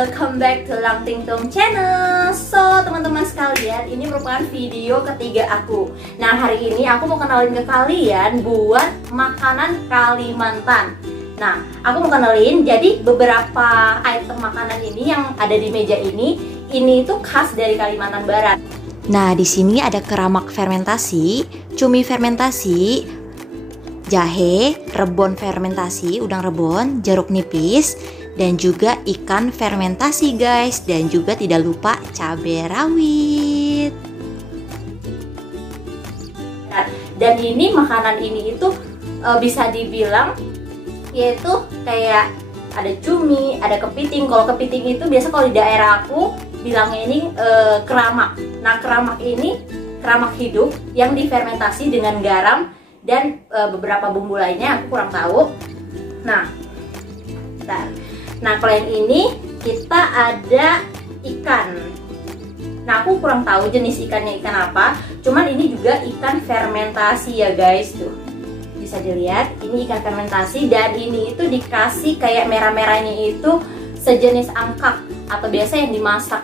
welcome back to Lang Ting Tung channel. So teman-teman sekalian, ini merupakan video ketiga aku. Nah hari ini aku mau kenalin ke kalian buat makanan Kalimantan. Nah aku mau kenalin, jadi beberapa item makanan ini yang ada di meja ini itu khas dari Kalimantan Barat. Nah di sini ada keramak fermentasi, cumi fermentasi, jahe, rebon fermentasi, udang rebon, jeruk nipis, dan juga ikan fermentasi guys, dan juga tidak lupa cabai rawit. Dan ini makanan ini itu bisa dibilang yaitu kayak ada cumi, ada kepiting. Kalau kepiting itu biasa kalau di daerah aku bilangnya ini keramak. Nah keramak ini keramak hidup yang difermentasi dengan garam dan beberapa bumbu lainnya, aku kurang tahu. Nah, bentar. Nah, kalau yang ini kita ada ikan. Nah, aku kurang tahu jenis ikannya ikan apa. Cuman ini juga ikan fermentasi ya guys, tuh. Bisa dilihat, ini ikan fermentasi dan ini itu dikasih kayak merah-merahnya itu sejenis angkak atau biasa yang dimasak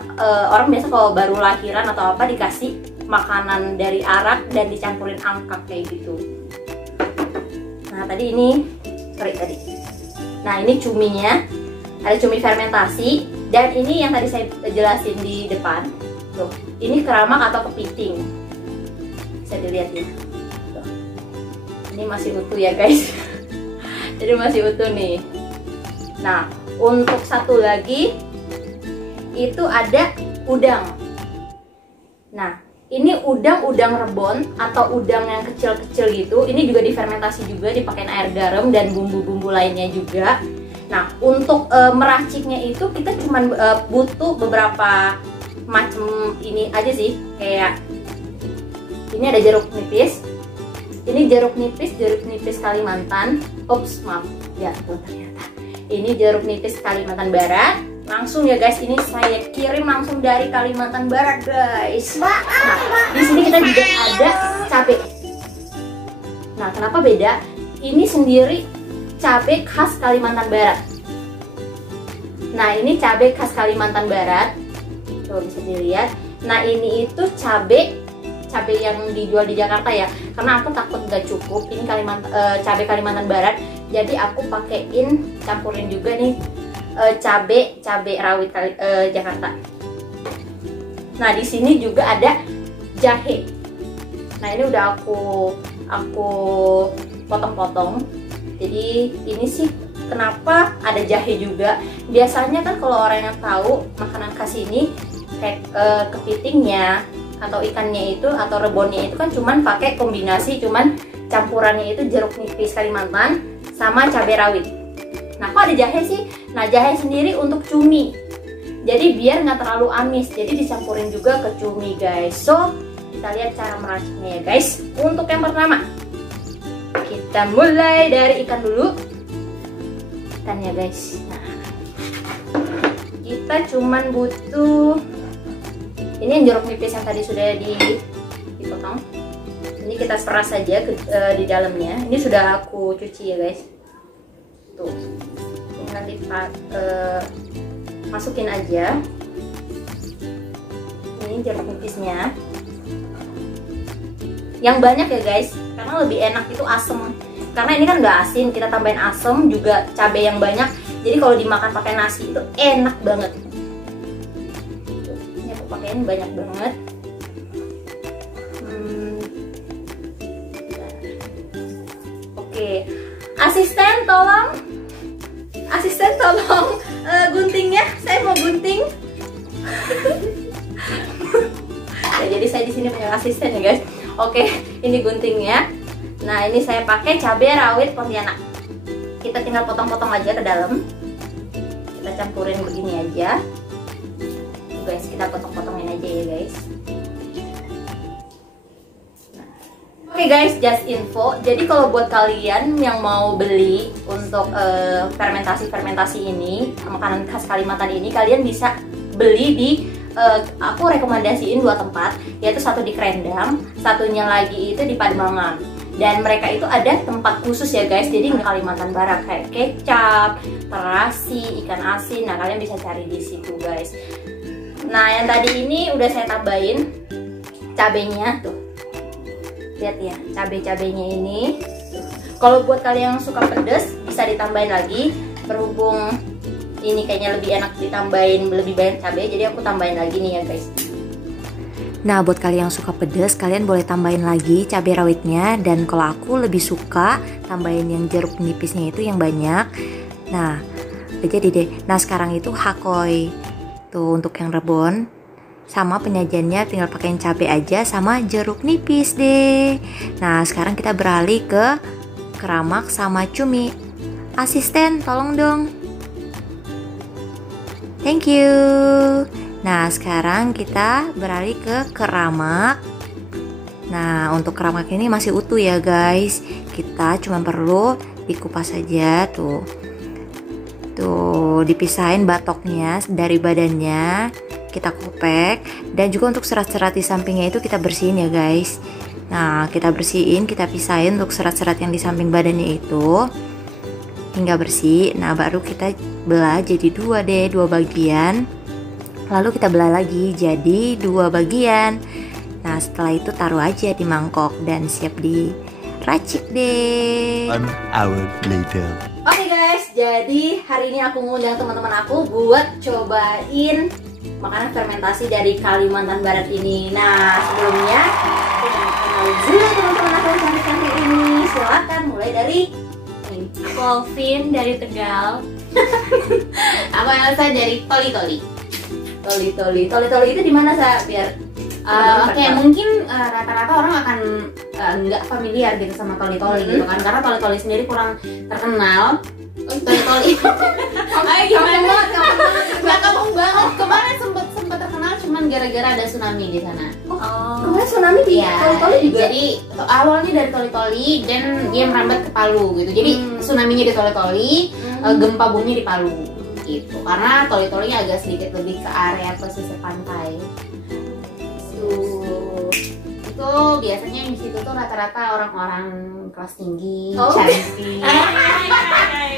orang biasa kalau baru lahiran atau apa dikasih makanan dari arak dan dicampurin angkak kayak gitu. Nah, tadi ini Nah, ini cuminya. Ada cumi fermentasi dan ini yang tadi saya jelasin di depan. Tuh, ini keramak atau kepiting. Bisa dilihat ya. Tuh. Ini masih utuh ya, guys. Jadi masih utuh nih. Nah, untuk satu lagi itu ada udang. Nah, ini udang rebon atau udang yang kecil-kecil gitu. Ini juga difermentasi juga, dipakai air garam dan bumbu-bumbu lainnya juga. Nah, untuk meraciknya itu kita cuman butuh beberapa macam ini aja sih. Kayak ini ada jeruk nipis. Ini jeruk nipis Kalimantan. Ops, maaf. Ya, ternyata. Ini jeruk nipis Kalimantan Barat. Langsung ya guys, ini saya kirim langsung dari Kalimantan Barat guys. Nah, di sini kita juga ada cabai. Nah, kenapa beda? Ini sendiri cabai khas Kalimantan Barat. Nah, ini cabai khas Kalimantan Barat. Tuh bisa dilihat. Nah, ini itu cabai yang dijual di Jakarta ya. Karena aku takut gak cukup. Ini cabai Kalimantan Barat. Jadi aku pakein campurin juga nih cabai rawit Jakarta. Nah, di sini juga ada jahe. Nah, ini udah aku potong-potong. Jadi ini sih kenapa ada jahe juga. Biasanya kan kalau orang yang tahu makanan khas ini kayak kepitingnya atau ikannya itu atau rebonnya itu kan cuman pakai kombinasi, cuman campurannya itu jeruk nipis Kalimantan sama cabai rawit. Nah, kok ada jahe sih? Nah, jahe sendiri untuk cumi. Jadi biar nggak terlalu amis, jadi dicampurin juga ke cumi guys. So, kita lihat cara meraciknya ya guys. Untuk yang pertama, kita mulai dari ikan dulu. Ikan ya guys. Nah, kita cuman butuh ini yang jeruk nipis yang tadi sudah dipotong. Ini kita peras saja di dalamnya. Ini sudah aku cuci ya guys. Tuh, nanti masukin aja. Ini jeruk nipisnya. Yang banyak ya guys, karena lebih enak itu asem. Karena ini kan udah asin, kita tambahin asem juga cabai yang banyak. Jadi kalau dimakan pakai nasi itu enak banget. Tuh, ini aku pakein banyak banget. Oke, asisten tolong guntingnya, saya mau gunting. Ya, jadi saya di sini punya asisten ya guys. Oke, ini guntingnya. Nah, ini saya pakai cabai rawit Pontianak. Kita tinggal potong-potong aja ke dalam. Kita campurin begini aja. Guys, kita potong-potongin aja ya guys. Oke guys, just info. Jadi kalau buat kalian yang mau beli untuk fermentasi ini, makanan khas Kalimantan ini, kalian bisa beli di aku rekomendasiin 2 tempat, yaitu satu di Krendam, satunya lagi itu di Pademangan. Dan mereka itu ada tempat khusus ya guys. Jadi di Kalimantan Barat kayak kecap, terasi, ikan asin. Nah kalian bisa cari di situ guys. Nah yang tadi ini udah saya tambahin cabenya tuh. Lihat ya cabai-cabainya ini. Kalau buat kalian yang suka pedas bisa ditambahin lagi. Berhubung ini kayaknya lebih enak ditambahin lebih banyak cabai, jadi aku tambahin lagi nih ya guys. Nah buat kalian yang suka pedas, kalian boleh tambahin lagi cabai rawitnya. Dan kalau aku lebih suka tambahin yang jeruk nipisnya itu yang banyak. Nah udah jadi deh. Nah sekarang itu hakoi tuh untuk yang rebon. Sama penyajiannya tinggal pakein cabai aja sama jeruk nipis deh. Nah sekarang kita beralih ke keramak sama cumi. Asisten tolong dong. Thank you. Nah sekarang kita beralih ke keramak. Nah untuk keramak ini masih utuh ya guys. Kita cuma perlu dikupas saja tuh. Tuh dipisahin batoknya dari badannya. Kita kopek. Dan juga untuk serat-serat di sampingnya itu kita bersihin ya guys. Nah kita bersihin, kita pisahin untuk serat-serat yang di samping badannya itu hingga bersih. Nah baru kita belah jadi dua bagian. Lalu kita belah lagi jadi 2 bagian. Nah setelah itu taruh aja di mangkok dan siap diracik deh. 1 hour later. Oke guys, jadi hari ini aku ngundang teman-teman aku buat cobain makanan fermentasi dari Kalimantan Barat ini. Nah sebelumnya kenalin dulu teman-teman aku yang cantik-cantik ini. Silakan mulai dari Aku Alvin dari Tegal. Aku Elsa dari Toli-Toli. Toli-toli itu di mana Sa? Biar Oke, mungkin rata-rata orang akan nggak familiar gitu sama Toli-Toli gitu kan, karena Toli-Toli sendiri kurang terkenal. Toli-Toli. Ayo gimana? Nggak kampung banget. Kemarin sempet terkenal cuman gara-gara ada tsunami di sana. kemarin tsunami di Iya, Toli-Toli juga. Jadi awalnya dari Toli-Toli dan dia merambat ke Palu gitu. Jadi tsunami-nya di Toli-Toli, gempa bumi di Palu gitu. Karena Toli-Tolinya agak sedikit lebih ke area pesisir pantai. Itu biasanya di situ tuh rata-rata orang-orang kelas tinggi, cantik.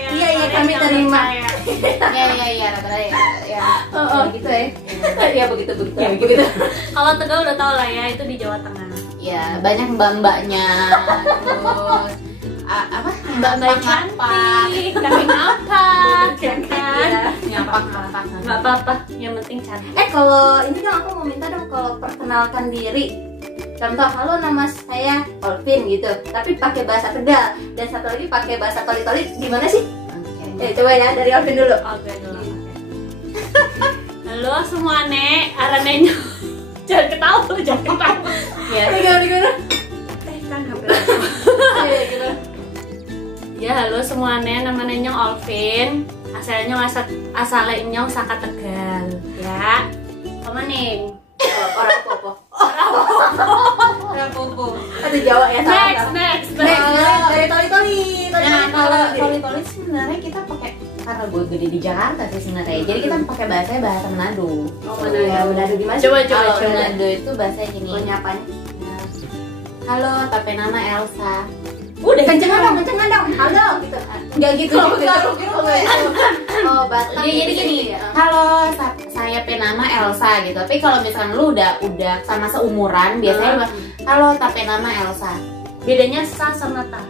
Iya kami terima. Iya rata-rata ya gitu ya. Iya begitu. Kalau Tegal udah tau lah ya, itu di Jawa Tengah. Ya banyak mbak-mbaknya, terus apa Mbak-mbak cantik, tapi ngapa? Kan? ngapak. Nggak apa-apa, yang penting cantik. Kalau ini dong aku mau minta dong kalau perkenalkan diri. Contoh, halo nama saya Alvin gitu, tapi pakai bahasa Tegal dan satu lagi pakai bahasa Toli-Toli. Gimana sih? Coba ya dari Alvin dulu. Oke dulu. Halo semuanya, aranenya. Jangan ketawa. Ya. Gimana? Kan HP. Iya gitu. Ya halo semuanya, namanya Nyong Alvin. Asalnya nyong saka Tegal. Ya. Kemaning. Orang apa? Orang popo. Atau Jawa ya? Next. Dari Toli-Toli. Nah kalau Toli-Toli sebenarnya kita pakai, karena gue gede di Jakarta sih sebenarnya. Jadi kita pakai bahasa Manado. Manado di mana? Coba. Manado itu bahasanya gini. Penyapanya. Halo, tapi nama Elsa. Udah kencengan dong. Halo gitu. Enggak gitu. Oh, Batak. Jadi gini, halo saya nama Elsa gitu. Tapi kalau misalkan lu udah sama seumuran, biasanya halo tapi nama Elsa. Bedanya sa sama ta.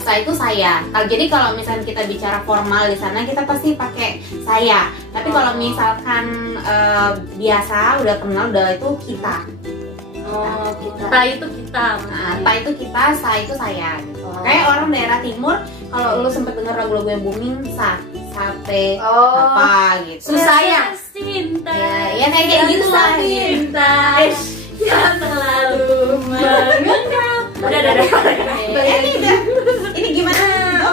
Sa itu saya. Jadi kalau misalkan kita bicara formal di sana, kita pasti pakai saya. Tapi kalau misalkan biasa udah kenal udah itu kita. Kita. Ta itu kita. Ta itu kita, sa itu saya gitu. Kayak orang daerah timur, kalau lu sempet denger lagu-lagu yang booming, sate apa gitu. Susaya. Cinta. Ya kayak gitu lah. Cinta. Yang selalu mengenggam. Udah. Ini gimana?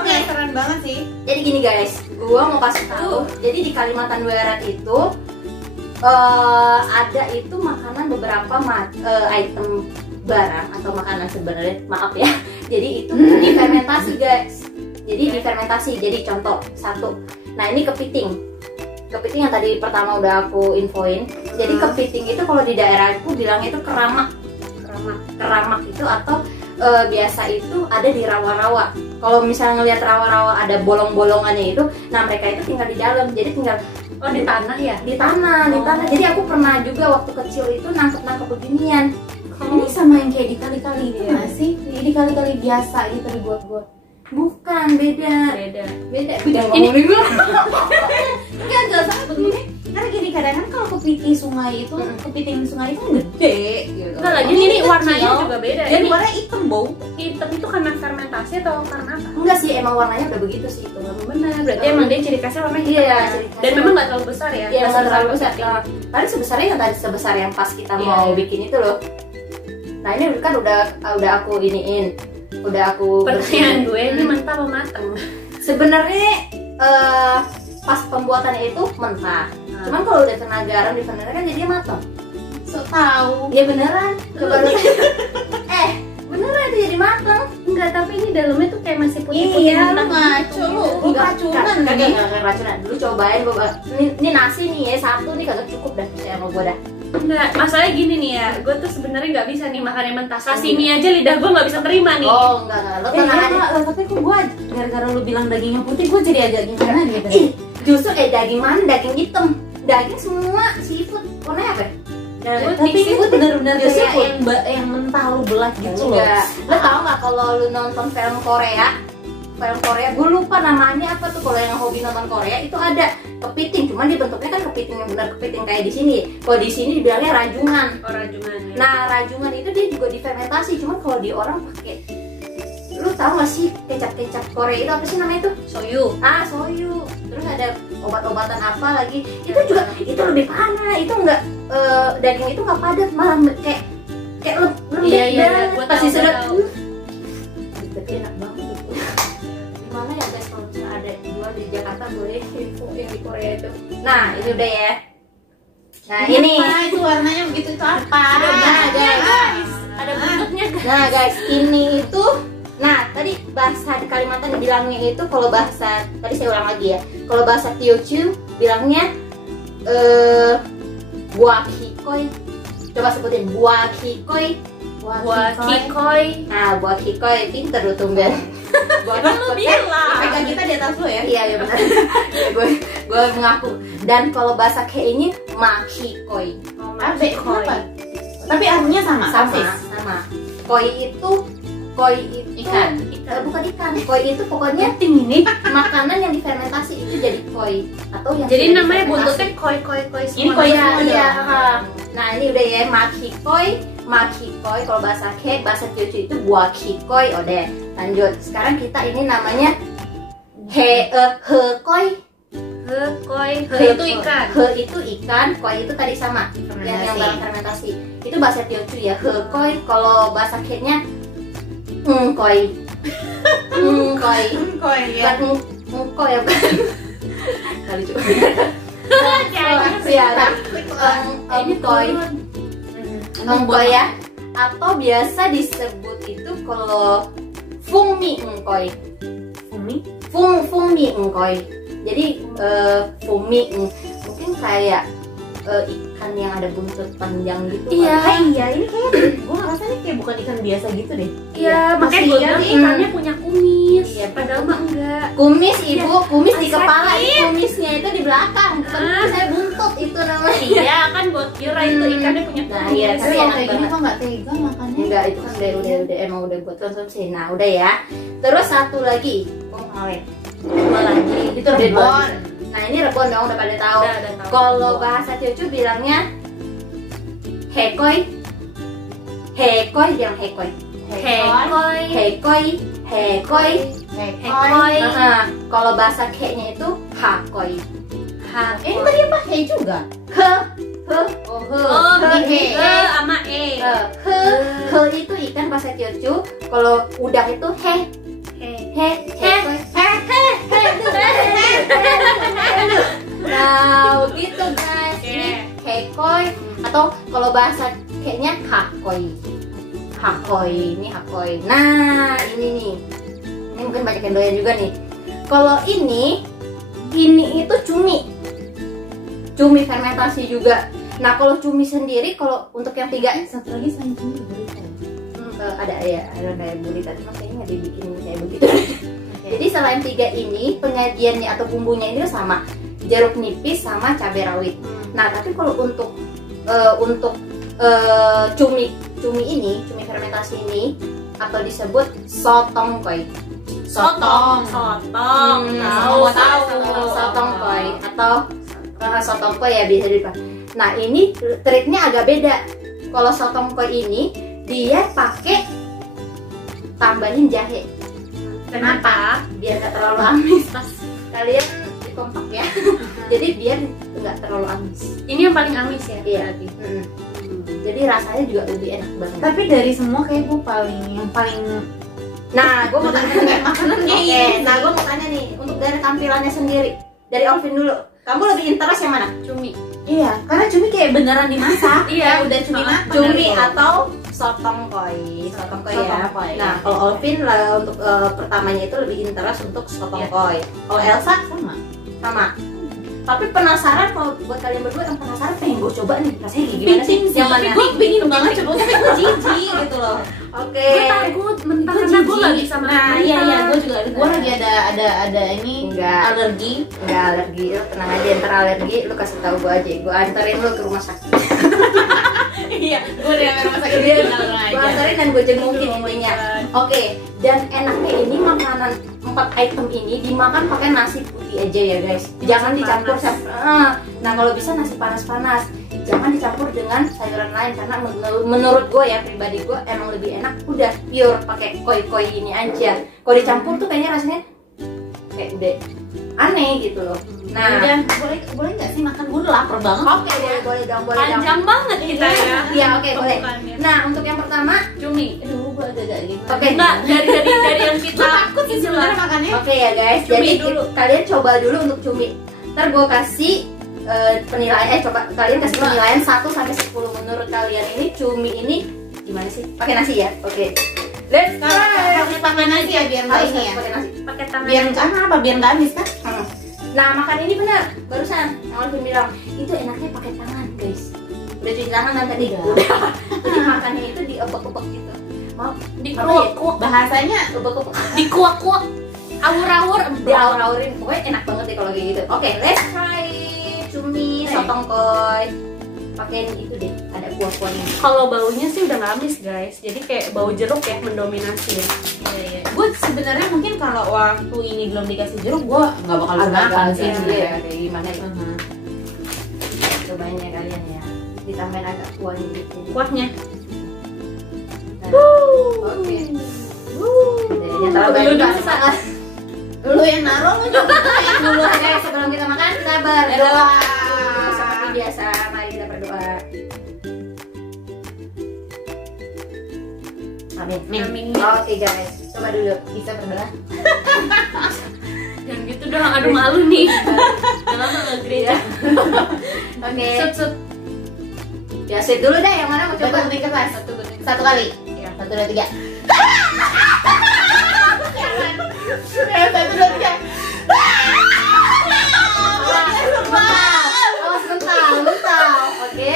Oke, keren banget sih. Jadi gini guys, gua mau kasih tahu. Jadi di Kalimantan Barat itu ada itu makanan beberapa item barang atau makanan sebenarnya, maaf ya. Jadi itu difermentasi guys. Jadi difermentasi. Jadi contoh satu. Nah ini kepiting yang tadi pertama udah aku infoin. Jadi kepiting itu kalau di daerahku bilangnya itu keramak itu atau biasa itu ada di rawa-rawa. Kalau misalnya ngelihat rawa-rawa ada bolong-bolongannya itu, nah mereka itu tinggal di dalam. Jadi tinggal di tanah ya? di tanah. Jadi aku pernah juga waktu kecil itu nangkep beginian. Ini sama yang kayak dikali-kali gitu nggak sih? Ini dikali-kali biasa gitu dibuat-buat. Bukan, beda. Beda ngomongin gue. Enggak sama begini. Karena gini kadang-kadang kalau kepiting sungai itu gede gitu. Enggak lagi ini warnanya juga beda. Dan Ini warnanya hitam bau. hitam itu karena fermentasi atau karena apa? Enggak sih, emang warnanya udah begitu sih itu. Benar, berarti emang dia ciri khasnya warna hitam. Iya, kan? ciri khasnya Dan memang nggak terlalu besar ya? Iya, Nggak terlalu besar. kepiting. Paling sebesarnya yang tadi sebesar yang pas kita Iya, mau iya. bikin itu loh. Nah ini kan udah aku iniin, udah aku Pertanyaan bersihin. gue ini mentah apa mateng? Sebenarnya pas pembuatannya itu mentah. Cuman kalau udah kena garam di fermenter kan jadinya matang. So tahu. Ya beneran. Coba lu. Beneran itu jadi matang. Enggak, tapi ini dalamnya tuh kayak masih putih-putih. Iya, lu mentah ngaco lu. Lu Enggak, racunan kagak nih. racunan. Dulu cobain ini nasi nih ya, satu nih kagak cukup dah saya mau gua dah. Enggak, masalahnya gini nih ya, gue tuh sebenarnya nggak bisa nih makan yang mentah. Sashimi aja lidah gue nggak bisa terima nih. Oh, enggak. Lo tenang aja. Tapi kok gua gara-gara lu bilang dagingnya putih, gua jadi agak gimana gitu. Ih, justru daging mana? Daging hitam. Daging semua seafood. Warnanya apa? Tapi ini benar-benar Justru kayak seafood. yang mentah lu belah gitu loh. Enggak. Lo tau nggak kalau lu nonton film Korea? Film Korea, gue lupa namanya apa tuh. Kalau yang hobi nonton Korea itu ada kepiting, cuman dia bentuknya kan kepiting yang benar kepiting kayak di sini. Kalau di sini dibilangnya rajungan. Oh, rajungan ya. Nah, rajungan itu dia juga difermentasi, cuman kalau di orang pakai, lu tau gak sih kecap Korea itu apa sih namanya itu? soyu. Soyu. Terus ada obat-obatan apa lagi? Itu juga itu lebih parah. Itu enggak daging itu nggak padat, malah kayak lembek Iya, banget. gue Pasti tahu, sedap. tahu. Tapi enak banget tuh. Gimana ya guys kalau misalnya ada jual di Jakarta boleh info yang di Korea itu. Nah, ini udah ya. Nah, ini. Apa itu warnanya begitu itu apa? Nah, guys. Ada bentuknya kan? Nah, guys, ini itu. Nah, tadi bahasa di Kalimantan bilangnya itu, kalau bahasa tadi saya ulang lagi ya. Kalau bahasa Teochew bilangnya buah hikoi. Coba sebutin buah hikoi. Buat kikoi. Nah, buah hikoi pinter lu tumben. Buah Kan lu bilang. Pegang kita di atas lu ya. Iya, ya benar. gue mengaku. Dan kalau bahasa kayak ini makikoi. Abe, kenapa? Tapi artinya sama. Sama. Koi itu Ikan. bukan ikan. Koi itu pokoknya ini makanan yang difermentasi itu jadi koi atau yang Jadi sudah namanya difermentasi. buntutnya koi semua. Ini koi Iya, semua iya. dong. Nah, ini udah ya makikoi kalau bahasa bahasa Teochew itu buah kikoi. Udah, lanjut. Sekarang kita ini namanya hekoi. Koi. Itu ikan. Itu ikan, koi itu tadi sama. Yang barang fermentasi. Itu bahasa Teochew ya. Hekoi kalau bahasa K-nya koi. Koi. Koi ya. Bukan koi ya, bukan. Kali coba. Ini koi. Koi ya. Atau biasa disebut itu kalau fungmi koi. Fungmi koi. Jadi fungmi mungkin kayak ikan yang ada buntut panjang gitu. Iya. Iya, ini kayak gue rasanya kayak bukan ikan biasa gitu deh. Iya, makanya gue bilang Kasian. ikannya punya kumis. Iya, Padahal mah enggak. Kumis ibu, kumis di Sakit. kepala, kumisnya itu di belakang. Bukan Ah. saya buntut itu namanya. Iya kan, gue kira itu ikannya punya Nah, kumis. iya, Tapi tapi kalau enak kayak gini banget. kok nggak tega makannya? Enggak, itu kan udah emang udah buat konsumsi. Nah, udah ya. Terus satu lagi, dua lagi. Itu Rebon. Nah, ini rebon dong, udah pada tahu. Udah tahu. Kalau bahasa Teochew bilangnya hekoi. Bilang hekoi. Hekoi. Hekoi. Hekoi. Kalau bahasa K-nya itu hakoi. Ini tadi apa? Hei juga. Oh, He. he sama e. He itu ikan bahasa Teochew. Kalau udang itu he. Nah, begitu guys. Ini hekoi atau kalau bahasa kayaknya hakoi. Ini hakoi. Nah, ini nih. Ini mungkin banyak yang doyan juga nih. Kalau ini itu cumi. Cumi fermentasi juga. Nah, kalau cumi sendiri kalau untuk yang tiga Satu lagi selain cumi berita. ada kayak buli tadi, makanya nggak dibikin kayak begitu. Jadi selain 3 ini penyajiannya atau bumbunya ini sama, jeruk nipis sama cabai rawit. Nah tapi kalau untuk cumi fermentasi ini atau disebut sotong koi. Sotong. Tahu. Sotong koi atau sotong koi ya bisa dipakai. Nah ini triknya agak beda. Kalau sotong koi ini dia pakai tambahin jahe. Kenapa? Biar nggak terlalu amis. Kalian dikompak ya. Jadi biar nggak terlalu amis. Ini yang paling amis ya? Iya. Jadi rasanya juga lebih enak banget. Tapi dari semua kayak gue yang paling Nah, gue mau tanya makanannya Oke, ini. nah gue mau tanya nih, untuk dari tampilannya sendiri, dari Alvin dulu, kamu lebih interest yang mana? Cumi. Iya, karena cumi kayak beneran dimasak. Iya, udah cumi makan. Cumi dari atau sotong koi ya. Sotong koi. Nah, kalau Alvin lah untuk pertamanya itu lebih interest untuk sotong Iya. koi. Kalau Elsa sama. Tapi penasaran, kalau buat kalian berdua yang penasaran pengen gue coba nih rasanya kayak gimana sih? Yang mana? Gue pengen banget coba, tapi gue jijik gitu loh. Oke. Gue takut mentah karena gue nggak bisa makan. Nah, iya, gue juga. Gue lagi ada ini Enggak. alergi. Enggak alergi, lu tenang aja, ntar alergi lu kasih tahu gue aja, gue anterin lu ke rumah sakit. Iya, gue udah rumah sakit Gue aja. anterin dan gue jengukin intinya. Oke, dan enaknya ini makanan 4 item ini dimakan pakai nasi putih aja ya guys. Jangan dicampur nah kalau bisa nasi panas-panas. Jangan dicampur dengan sayuran lain karena menurut gue ya pribadi gue emang lebih enak udah pure pakai koi ini aja. Kalau dicampur tuh kayaknya rasanya kayak udah aneh gitu loh. Nah, Dan boleh nggak sih makan? Gue udah lapar banget. oke boleh dong. Panjang banget kita ya. Iya oke boleh. Pembukaannya. Nah untuk yang pertama, Cumi. Aduh, gue agak gitu. Oke. Enggak, dari yang kita Takut sih sebenarnya makannya. oke ya guys. Cumi Jadi dulu. kalian coba dulu untuk cumi. Ntar gue kasih penilaian. Coba kalian kasih penilaian 1 sampai 10 menurut kalian ini cumi ini gimana sih? Pakai nasi ya? Oke. Let's try. Harus pakai nasi ya biar nggak Harus ini ya. pakai nasi. pakai tangan. Biar apa? Biar nggak habis kan? Nah makan ini benar barusan yang Alvin bilang itu enaknya pakai tangan guys. Udah cuci tangan kan tadi? Udah. Jadi makannya itu diopek-opek gitu. Mau Dikuak-kuak. Bahasanya opek-opek. Dikuak-kuak. Awur-awur. Diaur-aurin, pokoknya enak banget deh kalau kayak gitu. Oke, let's try cumi sotong koi. Pakein itu deh, ada kuah-kuahnya. Kalau baunya sih udah nggak amis guys. Jadi kayak bau jeruk ya mendominasi ya. iya. Gue sebenarnya mungkin kalau waktu ini belum dikasih jeruk, gue nggak bakal bisa makan sih. ya, kayak gimana ya? Mhm. Cobain ya kalian ya. Ditambahin agak kuahnya gitu. Kuahnya. Nah, oke. Jadinya terlalu banyak banget. Lu yang naruh, lu juga yang dulu. Oke, sebelum kita makan kita berdoa. Seperti biasa, mari kita berdoa. Amin. Amin. Oke guys, coba dulu bisa berdoa. Dan gitu dong, aduh malu nih. Udah lama nggak gereja. Oke. Sut. Ya sweet dulu deh, yang mana mau coba? Coba nih kertas. Satu kali. Iya. 1, 2, 3. 1, 2, 3. Awas bentar. Oke.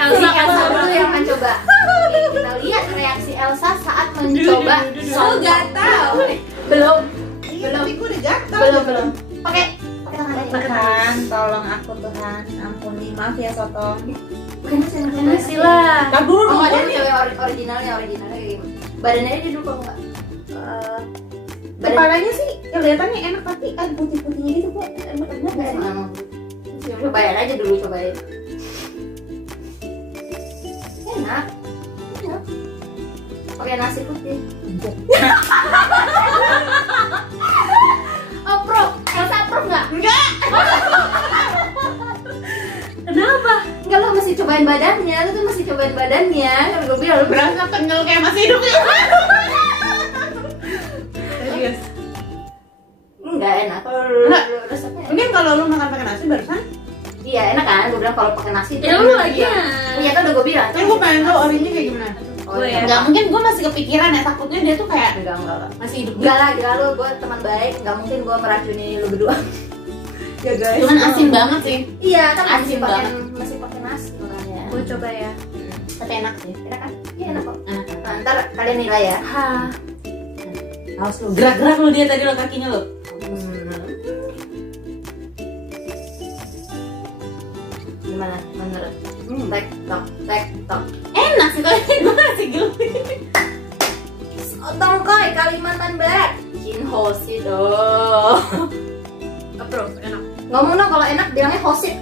Elsa Jadi Elsa dulu yang akan coba. Oke, kita lihat reaksi Elsa saat mencoba. Duh. Gatal. Belum. Tapi gue udah gatal. Belum. Pakai tangan aja. Tuhan, tolong aku Tuhan, ampuni, maaf ya Sotong. Bukan Nasi lah. Tak dulu Oh, dong. ada cewek originalnya kayak gimana? Badannya aja dulu kalau enggak. Badan Kepalanya sih kelihatannya enak tapi kan putih-putihnya gitu kok enak enggak sih. emang. Cobain aja dulu, cobain. Enak. Pakai nasi putih. Oh, pro. Elsa pro enggak? Kenapa? Enggak, lo mesti cobain badannya. Lo tuh mesti cobain badannya. Kan gue bilang lo Berasa kenyal kayak masih hidup ya. Serius. enggak enak. Kalau Enggak. resepnya Mungkin kalau lu makan pakai nasi barusan. iya enak kan? Gue bilang kalau pakai nasi itu Ya lu enak. lagi. Iya kan udah gue bilang. Kan gue pengen tahu orinya kayak gimana. Gue ya. Enggak mungkin gue masih kepikiran ya, takutnya dia tuh kayak Enggak. masih hidup Enggak lah, gila lu, gue teman baik, nggak mungkin gue meracuni lu berdua. Ya guys. Cuman asin banget sih. Iya kan Asin masih pakai nasi makanya. Gue coba ya. Tapi enak sih. Enak kan? Iya enak kok. Enak. Nah, ntar kalian nilai ya. Awas lu, gerak-gerak lu dia tadi lo kakinya lo. Gimana menurut? Tek tok. Enak sih tapi gue masih geli. Tongkoy Kalimantan Barat. Jin Hosit dong. Approve, enak. Ngomong dong kalau enak bilangnya Hosit.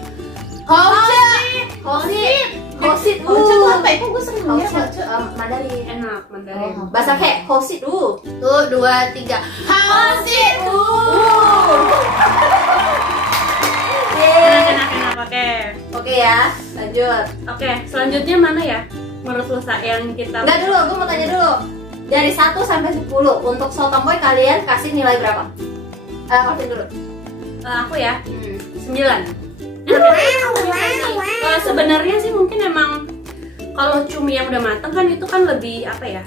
Hosit. Hoce tuh apa? Kok gue seneng ya Hosit Mandarin. Enak, Mandarin. Bahasa kayak Hosit. Tuh 2 3. Hosit. Enak. Oke ya, lanjut. Oke, selanjutnya mana ya? Menurut lu yang kita Enggak dulu, gue mau tanya dulu. Dari 1 sampai 10 untuk Sotongkoy kalian kasih nilai berapa? Alvin dulu. Aku ya 9. Kalau sebenarnya sih mungkin emang kalau cumi yang udah matang kan itu kan lebih apa ya?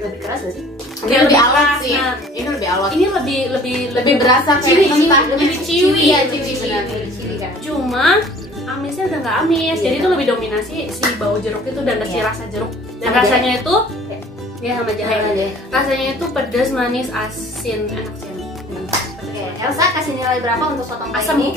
Lebih keras gak sih? Ini lebih alot keras. sih. Nah, Ini lebih alot. ini lebih berasa ciwi, kayak mentah. lebih ciwi. Ya, ciwi. Ciwi kan. Cuma amisnya udah nggak amis, jadi itu lebih dominasi si bau jeruk itu dan si rasa jeruk. Dan Sama rasanya itu Iya. ya sama jahe. Sama jahe. Rasanya itu pedas, manis, asin, enak sih. Oke, Elsa kasih nilai berapa untuk Sotongkoy Asam. ini?